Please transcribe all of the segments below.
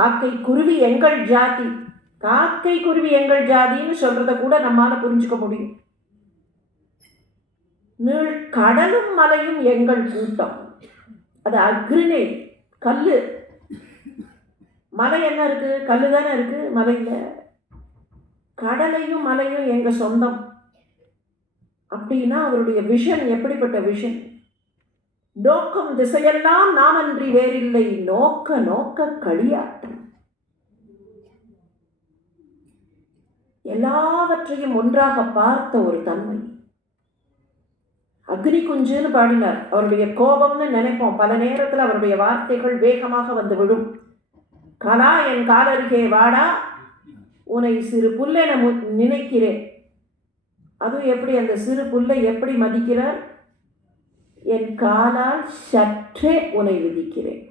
காக்கை குருவி எங்கள் ஜாதி. காக்கை குருவி எங்கள் ஜாதின்னு சொல்கிறத கூட நம்மால் புரிஞ்சுக்க முடியும். நீள் கடலும் மலையும் எங்கள் கூட்டம். அது அக்ரிணை கல்லு. மலை என்ன இருக்கு? கல்லு தானே இருக்கு? மலையில கடலையும் மலையும் எங்க சொந்தம். அப்படின்னா அவருடைய விஷன் எப்படிப்பட்ட விஷன் நோக்கம் திசையெல்லாம் நாம் அன்றி வேறில்லை. நோக்க நோக்க களியாட்டம். எல்லாவற்றையும் ஒன்றாக பார்த்த ஒரு தன்மை. அக்னி குஞ்சுன்னு பாடினார். அவருடைய கோபம்னு நினைப்போம். பல நேரத்தில் அவருடைய வார்த்தைகள் வேகமாக வந்து விடும். கலா என் காலருகே வாடா. உன்னை சிறு புல்லென நினைக்கிறேன். அதுவும் எப்படி அந்த சிறு புல்லை எப்படி மதிக்கிறார்? என் காலால் சற்றே உன்னை விதிக்கிறேன்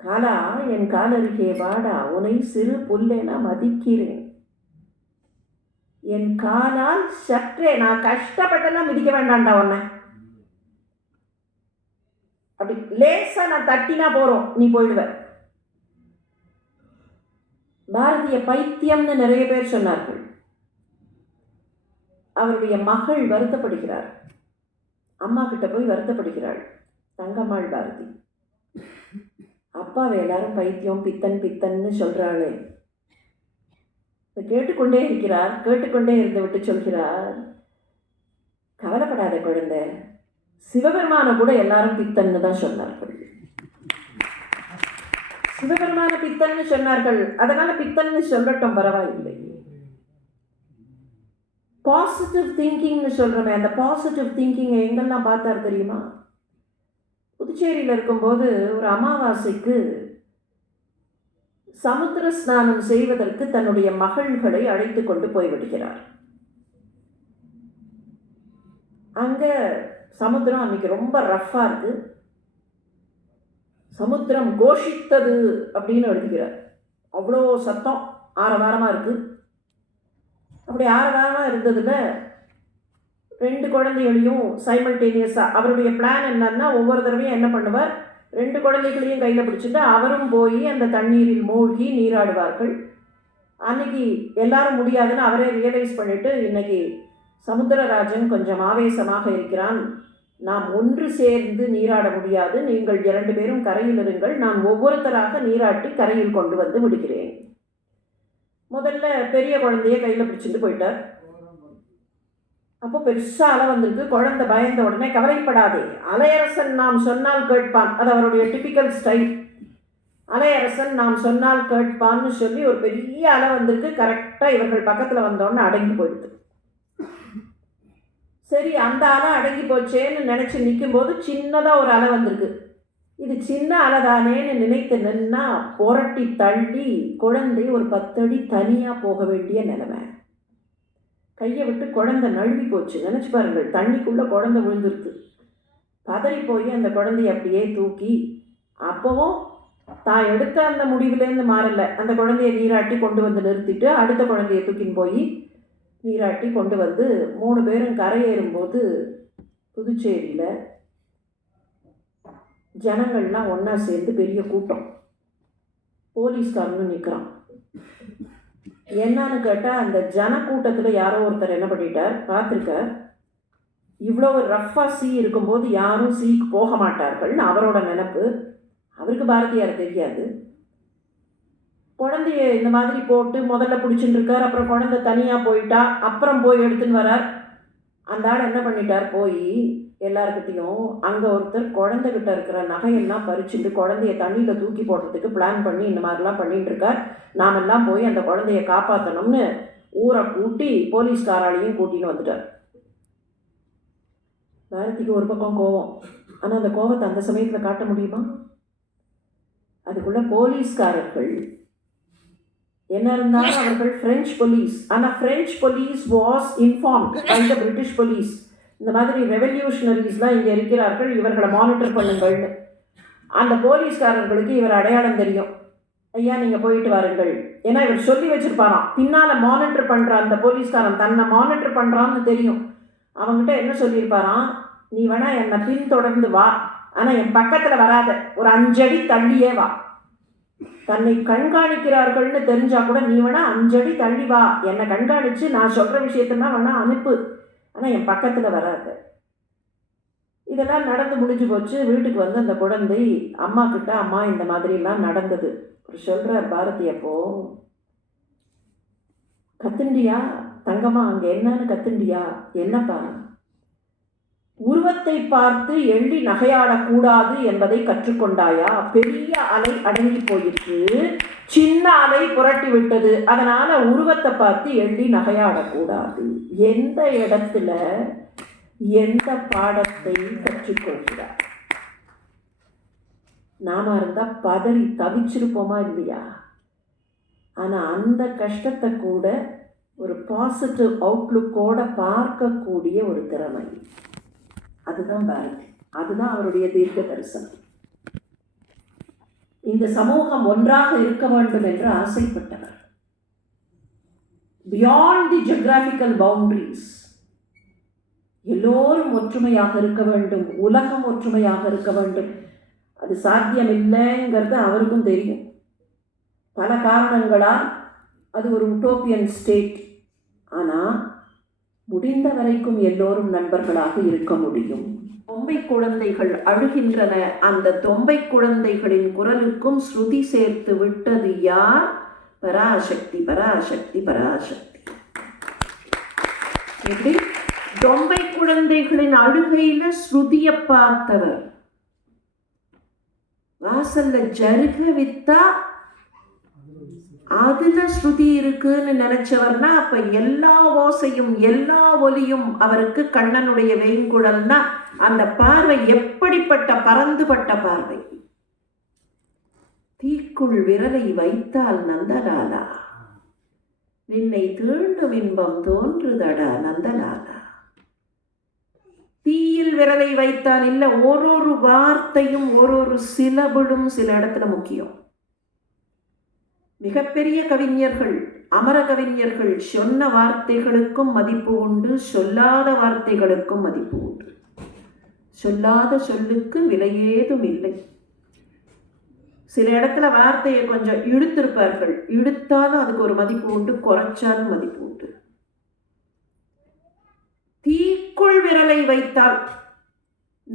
காலா என் காலருகே வாடா உன்னை சிறு புல்லென மதிக்கிறேன். என் காலால் சற்றே நான் கஷ்டப்பட்டெல்லாம் மிதிக்க வேண்டாம்டா உன்னை. அப்படி லேசாக நான் தட்டினா போறோம் நீ போயிடுவ. பாரதிய பைத்தியம்னு நிறைய பேர் சொன்னார்கள். அவருடைய மகள் வருத்தப்படுகிறார். அம்மா கிட்ட போய் வருத்தப்படுகிறாள். தங்கம்மாள் பாரதி. அப்பாவை எல்லாரும் பைத்தியம் பித்தன் பித்தன்னு சொல்கிறாளே கேட்டுக்கொண்டே இருக்கிறார் கேட்டுக்கொண்டே இருந்து விட்டு சொல்கிறார். கவலைப்படாத குழந்தை. சிவபெருமானை கூட எல்லாரும் பித்தன்னு தான் சொன்னார்கள். சிவபெருமான பித்தன்னு சொன்னார்கள். அதனால பித்தன்னு சொல்லட்டும் பரவாயில்லை. பாசிட்டிவ் திங்கிங்னு சொல்கிறோமே அந்த பாசிட்டிவ் திங்கிங்கை எங்கெல்லாம் பார்த்தார் தெரியுமா? புதுச்சேரியில் இருக்கும்போது ஒரு அமாவாசைக்கு சமுத்திர ஸ்நானம் செய்வதற்கு தன்னுடைய மகள்களை அழைத்து கொண்டு போய்விடுகிறார். அங்கே சமுத்திரம் அன்னைக்கு ரொம்ப ரஃப்பாக இருக்கு. சமுத்திரம் கோஷித்தது அப்படின்னு எழுதுகிறார். அவ்வளோ சத்தம் ஆரவாரமாக இருக்குது அப்படி ஆரவாரமாக இருந்ததில் ரெண்டு குழந்தைகளையும் சைமல்டேனியஸாக அவருடைய பிளான் என்னன்னா ஒவ்வொரு தடவையும் என்ன பண்ணுவார்? ரெண்டு குழந்தைகளையும் கையில் பிடிச்சிட்டு அவரும் போய் அந்த தண்ணீரில் மூழ்கி நீராடுவார்கள். அன்னைக்கு எல்லாரும் முடியாதுன்னு அவரே ரியலைஸ் பண்ணிவிட்டு இன்னைக்கு சமுத்திரராஜன் கொஞ்சம் ஆவேசமாக இருக்கிறான். நாம் ஒன்று சேர்ந்து நீராட முடியாது. நீங்கள் இரண்டு பேரும் கரையில் இருங்கள். நான் ஒவ்வொருத்தராக நீராட்டி கரையில் கொண்டு வந்து விடுகிறேன். முதல்ல பெரிய குழந்தைய கையில் பிடிச்சிட்டு போயிட்டார். அப்போ பெருசாக அலை வந்திருக்கு. குழந்தை பயந்த உடனே கவலைப்படாதே. அலையரசன் நாம் சொன்னால் கேட்பான். அது அவருடைய டிபிக்கல் ஸ்டைல் அலையரசன் நாம் சொன்னால் கேட்பான்னு சொல்லி ஒரு பெரிய அலை வந்திருக்கு. கரெக்டாக இவர்கள் பக்கத்தில் வந்தோடனே அடங்கி போயிடுது. சரி அந்த அலை அடங்கி போச்சேன்னு நினச்சி நிற்கும்போது சின்னதாக ஒரு அலை வந்திருக்கு. இது சின்ன அலதானேன்னு நினைத்து நின்னா புரட்டி தள்ளி குழந்தை ஒரு பத்தடி தனியாக போக வேண்டிய நிலைமை. கையை விட்டு குழந்தை நழுவி போச்சு. நினச்சி பாருங்கள் தண்ணிக்குள்ளே குழந்தை விழுந்துருக்கு பதறி போய் அந்த குழந்தைய அப்படியே தூக்கி அப்போவும் தான் எடுத்த அந்த முடிவுலேருந்து மாறலை. அந்த குழந்தைய நீராட்டி கொண்டு வந்து நிறுத்திட்டு அடுத்த குழந்தைய தூக்கின்னு போய் நீராட்டி கொண்டு வந்து மூணு பேரும் கரையேறும்போது புதுச்சேரியில் ஜனங்கள்லாம் ஒன்றா சேர்ந்து பெரிய கூட்டம். போலீஸ்காரனும் நிற்கிறான் என்னன்னு கேட்டால் அந்த ஜன கூட்டத்தில் யாரோ ஒருத்தர் என்ன பண்ணிட்டார்? பார்த்துருக்க இவ்வளோ ரஃப்பாக சீ இருக்கும்போது யாரும் சீக்கு போக மாட்டார்கள்னு அவரோட நினப்பு. அவருக்கு பாரதியார் தெரியாது. குழந்தைய இந்த மாதிரி போட்டு முதல்ல பிடிச்சிட்டு இருக்கார். அப்புறம் குழந்தை தனியாக போயிட்டா அப்புறம் போய் எடுத்துன்னு வரார். அந்த ஆள் என்ன பண்ணிட்டார்? போய் எல்லாருக்கிட்டையும் அங்கே ஒருத்தர் குழந்தைகிட்ட இருக்கிற நகையெல்லாம் பறிச்சுட்டு குழந்தைய தண்ணியில் தூக்கி போடுறதுக்கு பிளான் பண்ணி இந்த மாதிரிலாம் பண்ணிட்டு இருக்கார். நாமெல்லாம் போய் அந்த குழந்தைய காப்பாற்றணும்னு ஊரை கூட்டி போலீஸ்காராலையும் கூட்டின்னு வந்துட்டார். பாரதிக்கு ஒரு பக்கம் கோவம். ஆனால் அந்த கோவத்தை அந்த சமயத்தில் காட்ட முடியுமா? அதுக்குள்ள போலீஸ்காரர்கள் என்ன இருந்தாலும் அவர்கள் பிரெஞ்சு போலீஸ் ஆனால் French police was inform by the British police இந்த மாதிரி ரெவல்யூஷனரிஸ்லாம் இங்கே இருக்கிறார்கள் இவர்களை மானிட்டர் பண்ணுங்கள்னு. அந்த போலீஸ்காரர்களுக்கு இவர் அடையாளம் தெரியும். ஐயா நீங்கள் போயிட்டு வாருங்கள். ஏன்னா இவர் சொல்லி வச்சுருப்பாராம் பின்னால் மானிட்டர் பண்ணுற அந்த போலீஸ்காரன் தன்னை மானிட்டர் பண்ணுறான்னு தெரியும். அவங்ககிட்ட என்ன சொல்லியிருப்பாராம்? நீ வேணா என்னை பின்தொடர்ந்து வா. ஆனால் என் பக்கத்தில் வராத. ஒரு அஞ்சடி தள்ளியே வா. தன்னை கண்காணிக்கிறார்கள்னு தெரிஞ்சால் கூட நீ வேணா அஞ்சடி தள்ளி வா. என்னை கண்காணித்து நான் சொல்கிற விஷயத்தெல்லாம் வேணா அனுப்பு. ஆனால் என் பக்கத்தில் வராது. இதெல்லாம் நடந்து முடிஞ்சு போச்சு. வீட்டுக்கு வந்து அந்த குழந்தை அம்மா கிட்ட அம்மா இந்த மாதிரிலாம் நடந்தது. அவர் சொல்கிறார் பாரதி அப்போ. கத்துண்டியா? தங்கம்மா அங்கே என்னன்னு கத்துண்டியா? என்னப்பா? உருவத்தை பார்த்து எள்ளி நகையாடக்கூடாது என்பதை கற்றுக்கொண்டாயா? பெரிய அலை அடங்கி போயிற்று. சின்ன அலை புரட்டி விட்டது அதனால உருவத்தை பார்த்து எள்ளி நகையாடக்கூடாது. எந்த இடத்துல எந்த பாடத்தை கற்றுக்கொள்கிறார்? நாம இருந்தா பதறி தவிச்சிருப்போமா இல்லையா? ஆனால் அந்த கஷ்டத்தை கூட ஒரு பாசிட்டிவ் அவுட்லுக்கோட பார்க்கக்கூடிய ஒரு திறமை. அதுதான் பாரதி. அதுதான் அவருடைய தீர்க்க தரிசனம் இந்த சமூகம் ஒன்றாக இருக்க வேண்டும் என்று ஆசைப்பட்டவர். பியாண்ட் தி ஜியோகிராபிக்கல் பவுண்டரிஸ் எல்லோரும் ஒற்றுமையாக இருக்க வேண்டும் உலகம் ஒற்றுமையாக இருக்க வேண்டும். அது சாத்தியம் இல்லைங்கிறது அவருக்கும் தெரியும். பல காரணங்களால் அது ஒரு உட்டோப்பியன் ஸ்டேட் ஆனால் முடிந்த வரைக்கும் எல்லோரும் நண்பர்களாக இருக்க முடியும். தொம்பை குழந்தைகள் அழுகின்றன. அந்த தொம்பை குழந்தைகளின் குரலுக்கும் ஸ்ருதி சேர்த்து விட்டது யார்? பராசக்தி பராசக்தி பராசக்தி. எப்படி? தொம்பை குழந்தைகளின் அழுகையில ஸ்ருதிய பார்த்தவர். வாசல்ல ஜருக வித்தா அதில் ஸ்ருதி இருக்குன்னு நினச்சவர்னா அப்போ எல்லா ஓசையும் எல்லா ஒலியும் அவருக்கு கண்ணனுடைய வெய்குழல்னா அந்த பார்வை எப்படிப்பட்ட பறந்துபட்ட பார்வை? தீக்குள் விரலை வைத்தால் நந்தலாலா? நின்னை தீண்டும் இன்பம் தோன்றுதடா நந்தலாலா? தீயில் விரலை வைத்தால் இல்லை ஒரு ஒரு வார்த்தையும் ஒரு ஒரு சிலபிளும் சில இடத்துல முக்கியம். மிகப்பெரிய கவிஞர்கள் அமர கவிஞர்கள் சொன்ன வார்த்தைகளுக்கும் மதிப்பு உண்டு சொல்லாத வார்த்தைகளுக்கும் மதிப்பு உண்டு. சொல்லாத சொல்லுக்கு விலையேதும் இல்லை. சில இடத்துல வார்த்தையை கொஞ்சம் இழுத்திருப்பார்கள். இழுத்தாலும் அதுக்கு ஒரு மதிப்பு உண்டு குறைச்சாலும் மதிப்பு உண்டு. தீக்குள் விரலை வைத்தால்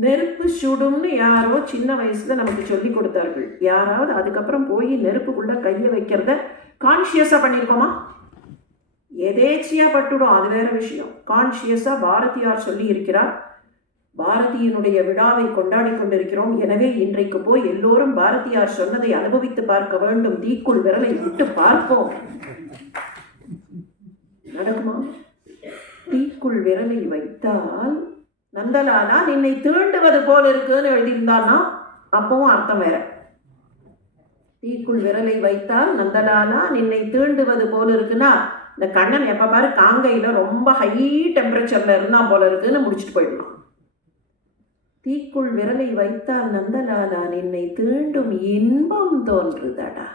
நெருப்பு சுடும்னு யாரோ சின்ன வயசுல நமக்கு சொல்லி கொடுத்தார்கள். யாராவது அதுக்கப்புறம் போய் நெருப்புக்குள்ள கையை வைக்கிறத கான்ஷியஸாக பண்ணியிருக்கோமா எதேச்சியா பட்டுடும் அது வேற விஷயம். கான்ஷியஸாக பாரதியார் சொல்லி இருக்கிறார் பாரதியினுடைய விழாவை கொண்டாடி கொண்டிருக்கிறோம். எனவே இன்றைக்கு போய் எல்லோரும் பாரதியார் சொன்னதை அனுபவித்து பார்க்க வேண்டும். தீக்குள் விரலை விட்டு பார்ப்போம். நடக்குமா? தீக்குள் விரலை வைத்தால் நந்தலாலா நின்னை தீண்டுவது போல இருக்குன்னு எழுதியிருந்தான்னா அப்பவும் அர்த்தம் வேற. தீக்குள் விரலை வைத்தால் நந்தலாலா நின்னை தீண்டுவது போல இருக்குன்னா? இந்த கண்ணன் எப்போ பாரு காங்கையில் ரொம்ப ஹை டெம்பரேச்சரில் இருந்தான் போல இருக்குன்னு முடிச்சுட்டு போயிடலாம் தீக்குள் விரலை வைத்தால் நந்தலாலா நின்னை தீண்டும் இன்பம் தோன்றுதடா?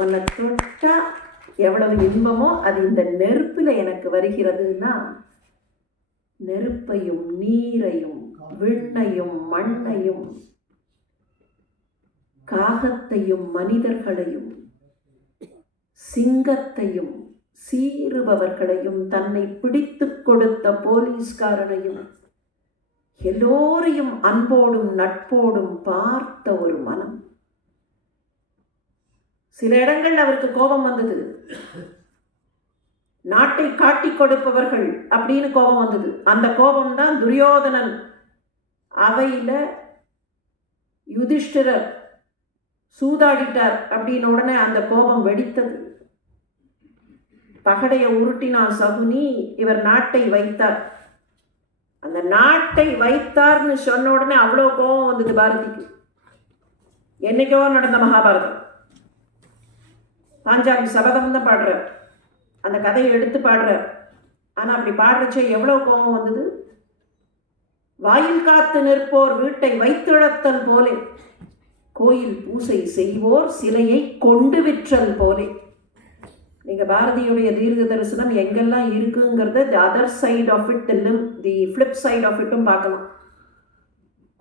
உன்னை தொட்டா எவ்வளவு இன்பமோ அது இந்த நெருப்பில் எனக்கு வருகிறதுன்னா நெருப்பையும் நீரையும் விண்ணையும் மண்ணையும் காகத்தையும் மனிதர்களையும் சிங்கத்தையும் சீறுபவர்களையும் தன்னை பிடித்து கொடுத்த போலீஸ்காரனையும் எல்லோரையும் அன்போடும் நட்போடும் பார்த்த ஒரு மனம். சில இடங்கள் அவருக்கு கோபம் வந்தது. நாட்டை காட்டி கொடுப்பவர்கள் அப்படின்னு கோபம் வந்தது. அந்த கோபம் தான் துரியோதனன். அவையில் யுதிஷ்டிரர் சூதாடிட்டார் அப்படின்னு உடனே அந்த கோபம் வெடித்தது. பகடையை உருட்டினான் சகுனி இவர் நாட்டை வைத்தார். அந்த நாட்டை வைத்தார்னு சொன்ன உடனே அவ்வளோ கோபம் வந்தது பாரதிக்கு. என்னைக்கோ நடந்த மகாபாரதம். பாஞ்சாலி சபதம் தான் பாடுறார். அந்த கதையை எடுத்து பாடுறார். ஆனால் அப்படி பாடுறச்சே எவ்வளோ கோபம் வந்தது? வாயில் காத்து நிற்போர் வீட்டை வைத்திழத்தல் போலே. கோயில் பூசை செய்வோர் சிலையை கொண்டு விற்றல் போலே. நீங்கள் பாரதியுடைய தீர்க்க தரிசனம் எங்கெல்லாம் இருக்குங்கிறத the other side of it the flip side of இட்டும் பார்க்கலாம்.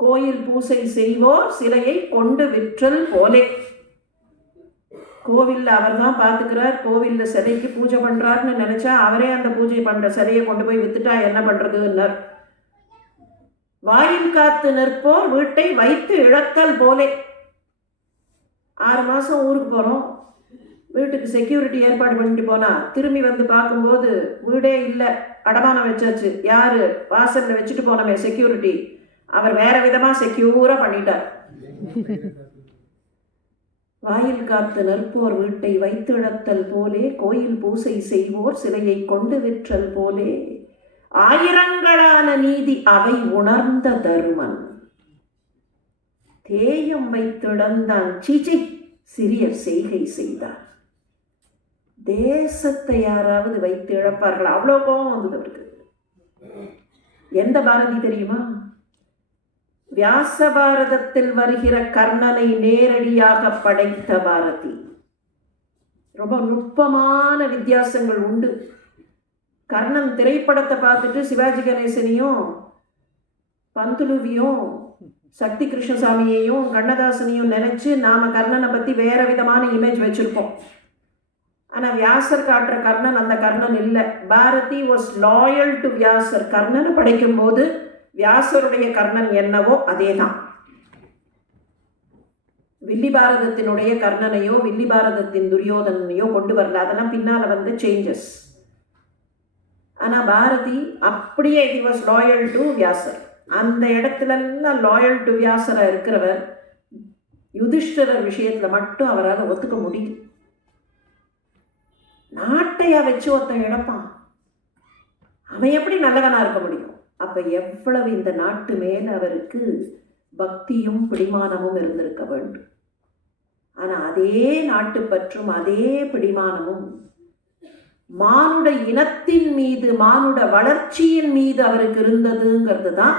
கோயில் பூசை செய்வோர் சிலையை கொண்டு விற்றல் போலே. கோவிலில் அவர் தான் பார்த்துக்கிறார் கோவில்ல சிலைக்கு பூஜை பண்ணுறாருன்னு நினச்சா அவரே அந்த பூஜை பண்ணுற சிலையை கொண்டு போய் வித்துட்டா என்ன பண்ணுறதுன்னார் வாயில் காத்து நிற்போர் வீட்டை வைத்து இழத்தல் போலே. ஆறு மாதம் ஊருக்கு போகிறோம் வீட்டுக்கு செக்யூரிட்டி ஏற்பாடு பண்ணிட்டு போனால் திரும்பி வந்து பார்க்கும்போது வீடே இல்லை அடமானம் வச்சாச்சு. யார்? வாசலில் வச்சுட்டு போனோமே செக்யூரிட்டி அவர் வேற விதமாக செக்யூராக பண்ணிட்டார். வாயில் காத்து நிற்போர் வீட்டை வைத்திழத்தல் போலே கோயில் பூசை செய்வோர் சிலையை கொண்டு விற்றல் போலே. ஆயிரங்களான நீதி அவை உணர்ந்த தருமன். தேயம் வைத்திடந்தான் சீச்சி சிறியர் செய்கை செய்தார். தேசத்தை யாராவது வைத்து இழப்பார்கள் அவ்வளோ கோபம் வந்தது அவருக்கு. எந்த பாரதி தெரியுமா? வியாச பாரதத்தில் வருகிற கர்ணனை நேரடியாக படைத்த பாரதி. ரொம்ப நுட்பமான வித்தியாசங்கள் உண்டு. கர்ணன் திரைப்படத்தை பார்த்துட்டு சிவாஜி கணேசனையும் பந்துலுவியும் சக்தி கிருஷ்ணசாமியையும் கண்ணதாசனையும் நினச்சி நாம் கர்ணனை பற்றி வேறு விதமான இமேஜ் வச்சுருப்போம். ஆனால் வியாசர் காட்டுற கர்ணன் அந்த கர்ணன் இல்லை. Bharathi was loyal to Vyasar. கர்ணனை படைக்கும்போது வியாசருடைய கர்ணன் என்னவோ அதேதான். வில்லி பாரதத்தினுடைய கர்ணனையோ வில்லி பாரதத்தின் துரியோதனனையோ கொண்டு வரல. அதெல்லாம் பின்னால் வந்து சேஞ்சஸ் ஆனால் பாரதி அப்படியே he was loyal to Vyasar. அந்த இடத்துலலாம் லாயல் டு வியாசராக இருக்கிறவர் யுதிஷ்டரர் விஷயத்தில் மட்டும் அவரால் ஒத்துக்க முடியும் நாட்டையா வச்சு ஒருத்தன் இழப்பான். அவன் எப்படி நல்லவனாக இருக்க முடியும்? அப்போ எவ்வளவு இந்த நாட்டு மேல் அவருக்கு பக்தியும் பிடிமானமும் இருந்திருக்க வேண்டும். ஆனால் அதே நாட்டு பற்றும் அதே பிடிமானமும் மானுட இனத்தின் மீது மானுட வளர்ச்சியின் மீது அவருக்கு இருந்ததுங்கிறது தான்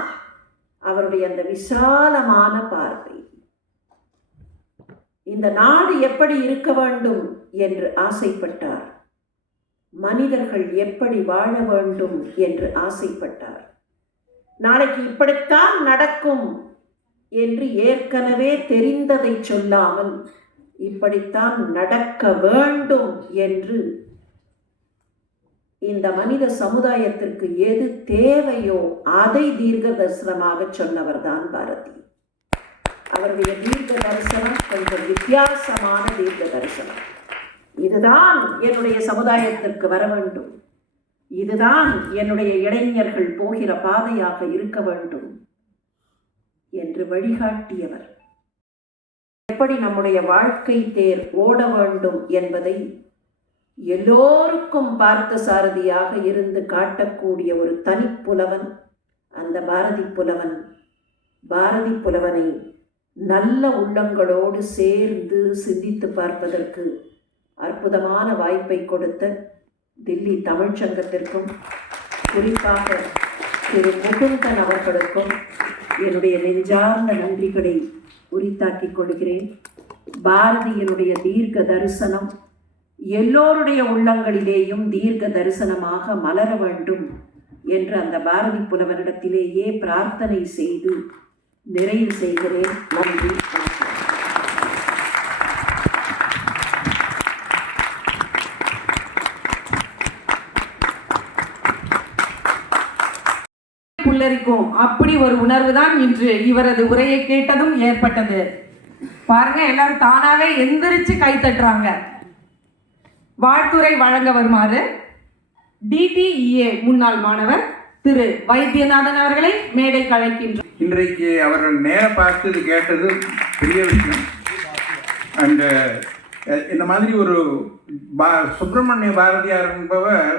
அவருடைய அந்த விசாலமான பார்வை. இந்த நாடு எப்படி இருக்க வேண்டும் என்று ஆசைப்பட்டார். மனிதர்கள் எப்படி வாழ வேண்டும் என்று ஆசைப்பட்டார். நாளைக்கு இப்படித்தான் நடக்கும் என்று ஏற்கனவே தெரிந்ததை சொல்லாமல் இப்படித்தான் நடக்க வேண்டும் என்று இந்த மனித சமுதாயத்திற்கு எது தேவையோ அதை தீர்க்க தரிசனமாக சொன்னவர் தான் பாரதி. அவருடைய தீர்க்க தரிசனம் கொஞ்சம் வித்தியாசமான தீர்க்க தரிசனம் இதுதான் என்னுடைய சமுதாயத்திற்கு வர வேண்டும். இதுதான் என்னுடைய இளைஞர்கள் போகிற பாதையாக இருக்க வேண்டும் என்று வழிகாட்டியவர். எப்படி நம்முடைய வாழ்க்கை தேர் ஓட வேண்டும் என்பதை எல்லோருக்கும் பார்த்த சாரதியாக இருந்து காட்டக்கூடிய ஒரு தனிப்புலவன் அந்த பாரதி புலவன் பாரதி புலவனை நல்ல உள்ளங்களோடு சேர்ந்து சிந்தித்து பார்ப்பதற்கு அற்புதமான வாய்ப்பை கொடுத்த தில்லி தமிழ்ச்சங்கத்திற்கும் குறிப்பாக திரு முகுந்தன் அவர்களுக்கும் என்னுடைய நெஞ்சார்ந்த நன்றிகளை உரித்தாக்கிக் கொள்கிறேன். பாரதியினுடைய தீர்க்க தரிசனம் எல்லோருடைய உள்ளங்களிலேயும் தீர்க்க தரிசனமாக மலர வேண்டும் என்று அந்த பாரதி புலவரிடத்திலேயே பிரார்த்தனை செய்து நிறைவு செய்கிறேன். நன்றி. இருக்கும். அப்படி ஒரு உணர்வு தான் இன்று இவரது உரையை கேட்டதும் ஏற்பட்டது. பாருங்க எல்லாரும் தானாவே எந்திரிச்சு கை தட்டுறாங்க. வாழ்த்துரை வழங்க வருமாறு டிடிஇஏ முன்னாள் மாணவர் திரு வைத்தியநாதன் அவர்களை மேடை கலைக்கின்றார் இன்றைக்கு அவர்கள் நேர பார்த்து இது கேட்டது பெரிய விஷயம். அண்டு இந்த மாதிரி ஒரு பா சுப்பிரமணிய பாரதியார் என்பவர்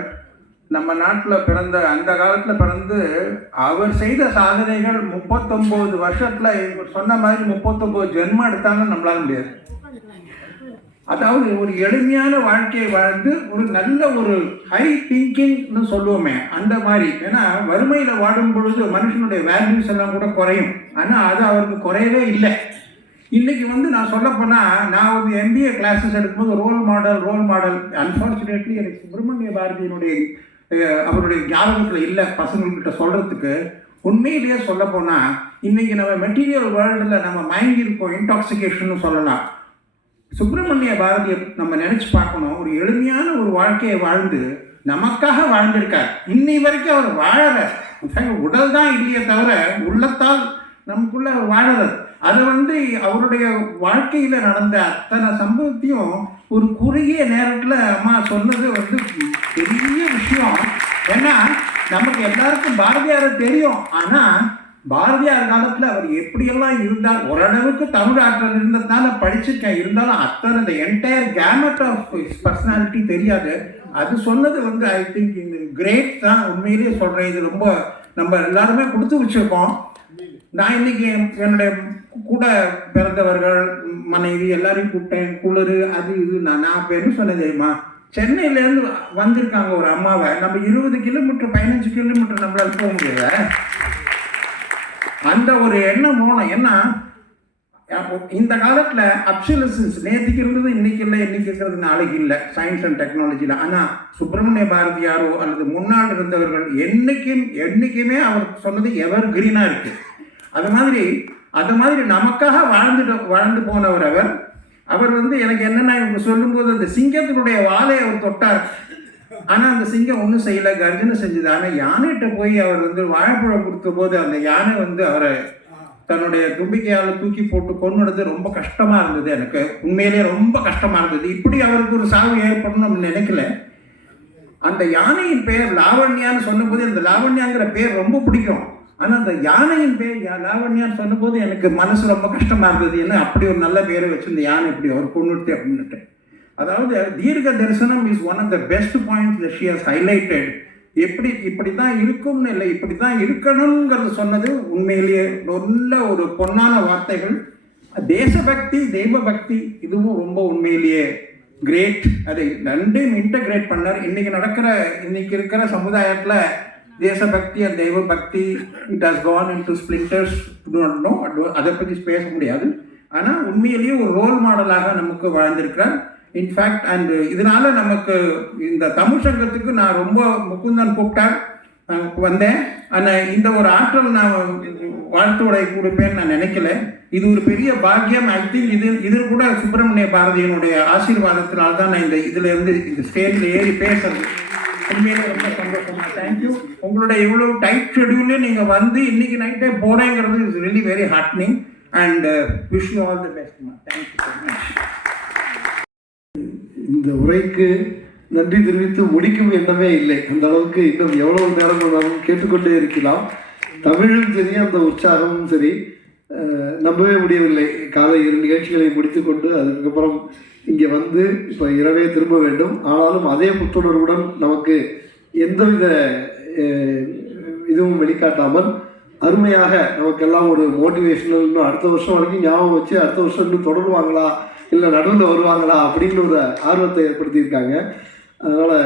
நம்ம நாட்டில் பிறந்த அந்த காலத்தில் பிறந்து அவர் செய்த சாதனைகள் முப்பத்தொம்போது வருஷத்தில் இவர் சொன்ன மாதிரி முப்பத்தொம்போது ஜென்மம் எடுத்தாலும் நம்மளால முடியாது. அதாவது ஒரு எளிமையான வாழ்க்கையை வாழ்ந்து ஒரு நல்ல ஒரு ஹை திங்கிங்னு சொல்லுவோமே அந்த மாதிரி. ஏன்னா வறுமையில் வாடும் பொழுது மனுஷனுடைய வேல்யூஸ் எல்லாம் கூட குறையும். ஆனால் அது அவருக்கு குறையவே இல்லை. இன்றைக்கி வந்து நான் சொல்ல போனால் நான் ஒரு எம்பிஏ கிளாஸஸ் எடுக்கும்போது role model role model unfortunately எனக்கு சுப்பிரமணிய பாரதியினுடைய அவருடைய ஞாபகத்தில் இல்லை பசங்கள்கிட்ட சொல்கிறதுக்கு உண்மையிலேயே சொல்ல போனால் இன்றைக்கி நம்ம மெட்டீரியல் வேர்ல்டில் நம்ம மயங்கி இருக்கோம் இன்டாக்சிகேஷன் சொல்லலாம். சுப்பிரமணிய பாரதியை நம்ம நினச்சி பார்க்கணும். ஒரு எளிமையான ஒரு வாழ்க்கையை வாழ்ந்து நமக்காக வாழ்ந்திருக்கார். இன்னை வரைக்கும் அவர் வாழற உடல் தான் இல்லையே தவிர உள்ளத்தால் நமக்குள்ள வாழறது அதை வந்து அவருடைய வாழ்க்கையில் நடந்த அத்தனை சம்பவத்தையும் ஒரு குறுகிய நேரத்தில் அம்மா சொன்னது வந்து பெரிய விஷயம். ஏன்னா நமக்கு எல்லாருக்கும் பாரதியாரை தெரியும். ஆனால் பாரதியார் காலத்தில் அவர் எப்படியெல்லாம் இருந்தார் ஓரளவுக்கு தமிழ் ஆற்றல் இருந்ததுனால படிச்சிருக்கேன். இருந்தாலும் அத்தனை இந்த என்டையர் கேமட் ஆஃப் பர்சனாலிட்டி தெரியாது. அது சொன்னது வந்து ஐ திங்க் இந்த கிரேட் தான். உண்மையிலேயே சொல்கிறேன் இது ரொம்ப நம்ம எல்லாருமே கொடுத்து வச்சுருக்கோம். நான் இன்னைக்கு என்னுடைய கூட பிறந்தவர்கள் மனைவி எல்லாரையும் கூப்பிட்டேன். குளிர் அது இது. நான் நான் பேரும் சொன்னதேம்மா தெரியுமா? சென்னையிலேருந்து வந்திருக்காங்க ஒரு அம்மாவை. நம்ம இருபது கிலோமீட்டர் பதினஞ்சு கிலோமீட்டர் நம்மளால் போக முடியல. அந்த ஒரு எண்ணம் போனோம். ஏன்னா அப்போ இந்த காலத்தில் அப்சலசன்ஸ் நேற்றுக்கு இருந்தது இன்னைக்கு இல்லை இன்னைக்கு இருக்கிறது நாளைக்கு இல்லை. சயின்ஸ் அண்ட் டெக்னாலஜியில் ஆனால் சுப்பிரமணிய பாரதியாரோ அல்லது முன்னாள் இருந்தவர்கள் என்னைக்கும் என்னைக்குமே அவர் சொன்னது எவர் கிரீனாக இருக்குது அது மாதிரி அந்த மாதிரி நமக்காக வாழ்ந்துட்டு வாழ்ந்து போனவர் அவர். அவர் வந்து எனக்கு என்னென்ன இவங்க சொல்லும்போது அந்த சிங்கத்தினுடைய வாழை அவர் தொட்டார். ஆனால் அந்த சிங்கம் ஒன்றும் செய்யலை. கர்ஜனை செஞ்சது. ஆனால் யானைகிட்ட போய் அவர் வந்து வாழைப்பழம் கொடுத்த போது அந்த யானை வந்து அவரை தன்னுடைய தும்பிக்கையால் தூக்கி போட்டு கொன்னுடுறது ரொம்ப கஷ்டமாக இருந்தது எனக்கு. உண்மையிலேயே ரொம்ப கஷ்டமாக இருந்தது. இப்படி அவருக்கு ஒரு சாவு ஏற்படணும் நினைக்கல. அந்த யானையின் பெயர் லாவண்யான்னு சொன்னபோது அந்த லாவண்யாங்கிற பேர் ரொம்ப பிடிக்கும். ஆனால் அந்த யானையின் பேர் யா- லாவண்யான்னு சொன்னபோது எனக்கு மனசு ரொம்ப கஷ்டமாக இருந்தது. என்ன அப்படி ஒரு நல்ல பேரை வச்சு இந்த யானை இப்படி அவர் கொண்டுட்டு அப்படின்னுட்டு. அதாவது தீர்க்க தரிசனம் is one of the best point she has highlighted எப்படி இப்படி தான் இருக்கும்னு இல்லை இப்படி தான் இருக்கணுங்கிறது சொன்னது உண்மையிலேயே நல்ல ஒரு பொன்னான வார்த்தைகள். தேசபக்தி தெய்வ பக்தி இதுவும் ரொம்ப உண்மையிலேயே கிரேட் அதை ரெண்டையும் இன்டகிரேட் பண்ணார். இன்னைக்கு நடக்கிற இன்னைக்கு இருக்கிற சமுதாயத்தில் தேசபக்தி அண்ட் தெய்வ பக்தி it has gone into splinters no அதை பற்றி பேச முடியாது ஆனால் உண்மையிலேயே ஒரு ரோல் மாடலாக நமக்கு வாழ்ந்திருக்கிறார் இன்ஃபேக்ட் அண்ட் இதனால நமக்கு இந்த தமிழ் சங்கத்துக்கு நான் ரொம்ப முக்குந்தன் கூப்பிட்டேன் நான் வந்தேன் ஆனால் இந்த ஒரு ஆற்றல் நான் வாழ்த்துடைய கொடுப்பேன்னு நான் நினைக்கல இது ஒரு பெரிய பாக்கியம். ஐ திங்க் இது இது கூட சுப்பிரமணிய பாரதியினுடைய ஆசீர்வாதத்தினால்தான் நான் இந்த இதில் இருந்து இந்த ஸ்டேஜில் ஏறி பேசுறது. உண்மையிலே ரொம்ப சந்தோஷமா. தேங்க்யூ உங்களுடைய எவ்வளோ டைட் ஷெடியூலே நீங்கள் வந்து இன்னைக்கு நைட்டே போகிறேங்கிறது is really very heartening and wish you all the பெஸ்ட்மா thank you so much இந்த உரைக்கு நன்றி தெரிவித்து முடிக்கும் எண்ணமே இல்லை. அந்த அளவுக்கு இன்னும் எவ்வளவு நேரம் கேட்டுக்கொண்டே இருக்கலாம். தமிழும் சரி அந்த உற்சாகமும் சரி. நம்பவே முடியவில்லை. காலை இரு நிகழ்ச்சிகளை முடித்துக்கொண்டு அதுக்கப்புறம் இங்கே வந்து இப்போ இரவே திரும்ப வேண்டும். ஆனாலும் அதே புத்துணர்வுடன் நமக்கு எந்தவித இதுவும் வெளிக்காட்டாமல் அருமையாக நமக்கெல்லாம் ஒரு மோட்டிவேஷனல் இன்னும் அடுத்த வருஷம் வரைக்கும் ஞாபகம் வச்சு அடுத்த வருஷம் இன்னும் தொடருவாங்களா? இல்லை நடுவில் வருவாங்களா? அப்படின்னு ஒரு ஆர்வத்தை ஏற்படுத்தியிருக்காங்க. அதனால்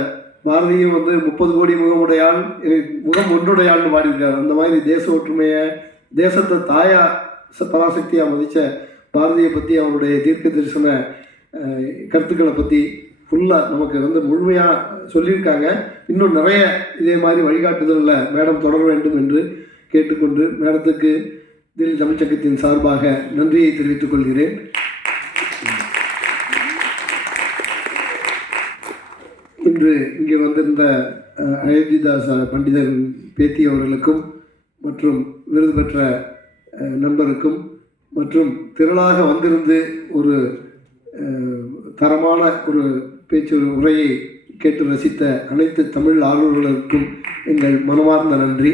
பாரதியும் வந்து முப்பது கோடி முகமுடையாள் முகம் ஒன்றுடையாள்னு பாடியிருக்காரு அந்த மாதிரி தேச ஒற்றுமையை தேசத்தை தாயா ச- பராசக்தியாக மதித்த பாரதியை பற்றி அவருடைய தீர்க்க தரிசன கருத்துக்களை பற்றி ஃபுல்லாக நமக்கு வந்து முழுமையாக சொல்லியிருக்காங்க. இன்னும் நிறைய இதே மாதிரி வழிகாட்டுதலில் மேடம் தொடர வேண்டும் என்று கேட்டுக்கொண்டு மேடத்துக்கு தில்லி தமிழ்ச்சங்கத்தின் சார்பாக நன்றியை தெரிவித்துக் கொள்கிறேன். இன்று இங்கே வந்திருந்த அஹ், அயோத்திதாச பண்டிதர் பேத்தி அவர்களுக்கும் மற்றும் விருது பெற்ற நண்பருக்கும் மற்றும் திரளாக வந்திருந்து ஒரு தரமான ஒரு பேச்சு உரையை கேட்டு ரசித்த அனைத்து தமிழ் ஆர்வலர்களுக்கும் எங்கள் மனமார்ந்த நன்றி.